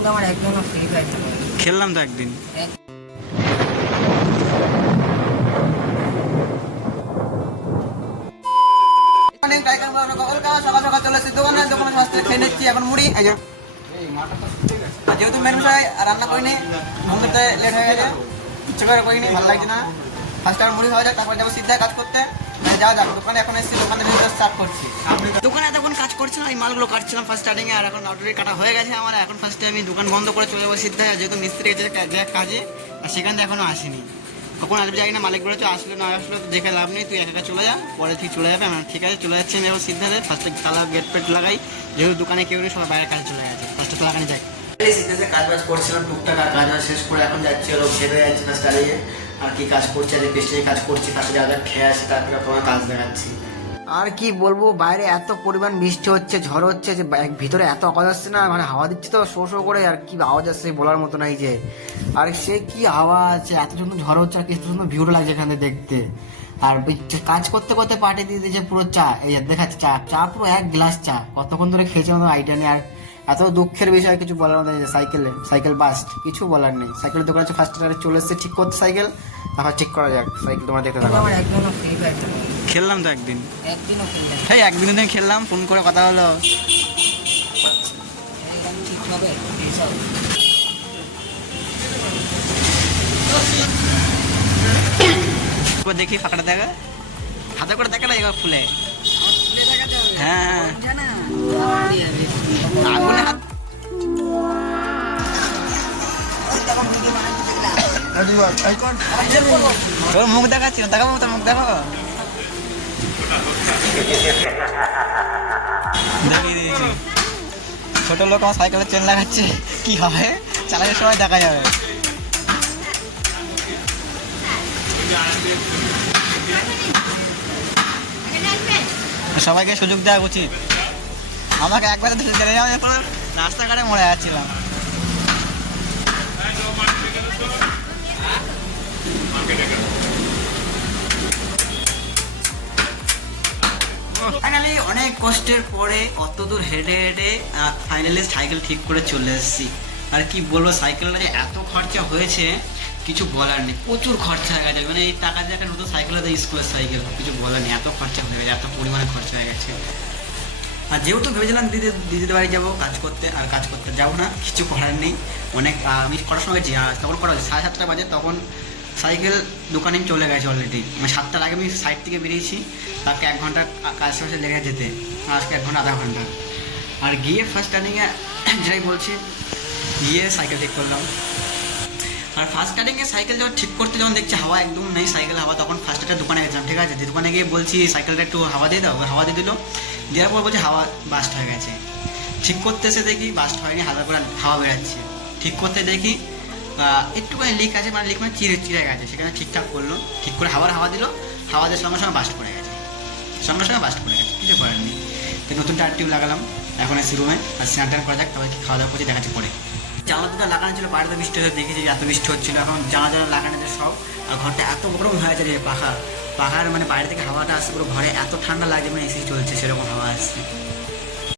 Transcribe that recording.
কিন্তু আমার একজনও ফ্রি ফায়ার খেললাম তো একদিন। সকাল সকাল চলে এসেছি দোকানে ফার্স্টে খেয়ে নিচ্ছি এখন মুড়ি। যেহেতু মেনু চাই রান্না করিনি, ঘুমতে লেট হয়ে গেছে, ইচ্ছে করে করিনি, ভালো লাগছে না। ফার্স্ট আর মুড়ি খাওয়া যাক, তারপর যাবো সিদ্ধা কাজ করতে। যাওয়া যাক দোকানে, এখন এসেছি দোকানে স্টার্ট করছি। দোকানে এতক্ষণ কাজ করছিলাম, এই মালগুলো কাটছিলাম ফার্স্ট স্টার্টিংয়ে, আর এখন অলরেডি কাটা হয়ে গেছে আমার। এখন ফার্স্টে আমি দোকান বন্ধ করে চলে যাবো সিদ্ধা, যেহেতু মিস্ত্রি গেছে কাজে, আর সেখান থেকে এখনও আসেনি। কখন আসবে জানি না, মালিক বলেছে আসলে না আসলে তো দেখে লাভ নেই, তুই একা চলে যা, পরে তুই চলে যাবে। আমার ঠিক আছে চলে যাচ্ছি আমি এখন সিদ্ধাতে। ফার্স্টে তালা গেট পেট লাগাই, যেহেতু দোকানে কেউ নেই, সবাই বাইরে কাজে চলে গেছে, ফার্স্টে তো লাগানো যায়। সিদ্ধাতে কাজ বাজ করছিলাম টুকটাক, কাজ বাজ শেষ করে এখন যাচ্ছি হলো খেতে যাচ্ছি ফার্স্ট দাঁড়িয়ে। আর কি কাজ করছি, আজকে পেস্টে কাজ করছি, ফার্স্টে যা খেয়ে আসি, তারপরে তোমার কাজ দেখাচ্ছি। আর কি বলবো, বাইরে এত পরিমাণ বৃষ্টি হচ্ছে, ঝড় হচ্ছে, যে ভিতরে এত আওয়াজ আসছে না, মানে হাওয়া দিচ্ছে তো শো শো করে, আর কি আওয়াজ আসছে বলার মতো নাই যে। আর সে কি আওয়াজ, এত সুন্দর ঝড় হচ্ছে, আর কি সুন্দর ভিউটা লাগছে এখানে দেখতে। আর কাজ করতে করতে পাঠিয়ে দিয়ে দিয়েছে পুরো চা, এই দেখাচ্ছে চা চা পুরো এক গ্লাস চা, কতক্ষণ ধরে খেয়েছে আমাদের আইডিয়া নেই। আর এত দুঃখের বিষয় কিছু বলার মতো নেই, সাইকেল বাস্ট, কিছু বলার নেই। সাইকেলের দোকানে ফার্স্ট চলে এসছে ঠিক করতে সাইকেল, তারপর ঠিক করা যাক সাইকেল। তোমার দেখতে থাকো। আমার একজনও ফ্রি ফায়ার খেললাম তো একদিনও খেললাম, এই একদিন খেললাম, ফোন করে কথা হলো। ঠিক হবে এইসব। দেখি ফাঁকাটা দেখা, হাতে করে দেখা না এবার ফুলে। হ্যাঁ আগুনে হাত, তোর মুখ দেখাচ্ছি, দেখাবো তোর মুখ দেখাবো, দেখিয়ে দিয়েছি। ছোট লোক আমার সাইকেলের চেন লাগাচ্ছে, কি হবে চালানোর সময় দেখা যাবে। সবাইকে সুযোগ দেওয়া উচিত, আমাকে একবার রাস্তাঘাটে মরে যাচ্ছিলাম। ফাইনালি অনেক কষ্টের পরে অত দূর হেঁটে হেঁটে ফাইনালি সাইকেল ঠিক করে চলে এসেছি। আর কি বলবো, সাইকেলটা যে এত খরচা হয়েছে কিছু বলার নেই, প্রচুর খরচা হয়ে গেছে। মানে এই টাকা দিয়ে একটা নতুন সাইকেল আছে, স্কুলের সাইকেল, কিছু বলার নেই, এত খরচা হয়ে গেছে, এত পরিমাণে খরচা হয়ে গেছে। আর যেহেতু ভেবেছিলাম দিদিদের বাড়ি যাবো কাজ করতে, আর কাজ করতে যাবো না, কিছু করার নেই। অনেক আমি কটার সময় গেছি, তখন কটা বাজে 7:30 বাজে, তখন সাইকেল দোকানে চলে গেছে অলরেডি। মানে 7টার আগে আমি সাইড থেকে বেরিয়েছি, তাকে 1 ঘন্টা কাজ শেষে লেগে যেতে, আজকে 1 ঘন্টা আধা ঘন্টা। আর গিয়ে ফার্স্ট টার্নিংয়ে যেটাই বলছি, গিয়ে সাইকেল ঠিক করলাম। আর ফার্স্ট স্টার্টিংয়ে সাইকেল যখন ঠিক করতে যখন দেখছি হাওয়া একদম নেই, সাইকেল হাওয়া, তখন ফার্স্ট একটা দোকানে গেছিলাম, ঠিক আছে। যে দোকানে গিয়ে বলছি সাইকেলটা একটু হাওয়া দিয়ে দাও, হাওয়া দিয়ে দিল, দেওয়ার পর বলছে হাওয়া বাস্ট হয়ে গেছে। ঠিক করতে এসে দেখি বাস্ট হয়নি, হালকা করে হাওয়া বেরাচ্ছে। ঠিক করতে দেখি একটুখানি লিক আছে, মানে লিক মানে চিড়ে গেছে, সেখানে ঠিকঠাক করলো, ঠিক করে হাওয়া দিল, হাওয়া দিয়ে সঙ্গে সঙ্গে বাস্ট করে গেছে, সঙ্গে সঙ্গে বাস্ট করে গেছে, কিছু করার নেই। তো নতুন টায়ার টিউব লাগালাম, এখন এসে রুমে, আর স্নান করা যাক, তারপর কি খাওয়া দাওয়া করছি দেখাচ্ছি পরে। জানলা দুটো লাগানো ছিল, বাইরে বৃষ্টি হয়ে দেখেছি এত বৃষ্টি হচ্ছিল, এখন জানলা লাগানো আছে সব। আর ঘরটা এত গরম হয়ে আছে, পাখার মানে বাইরে থেকে হাওয়াটা আসছে পুরো ঘরে, এত ঠান্ডা লাগছে, মানে এসি চলছে সেরকম হাওয়া আসছে।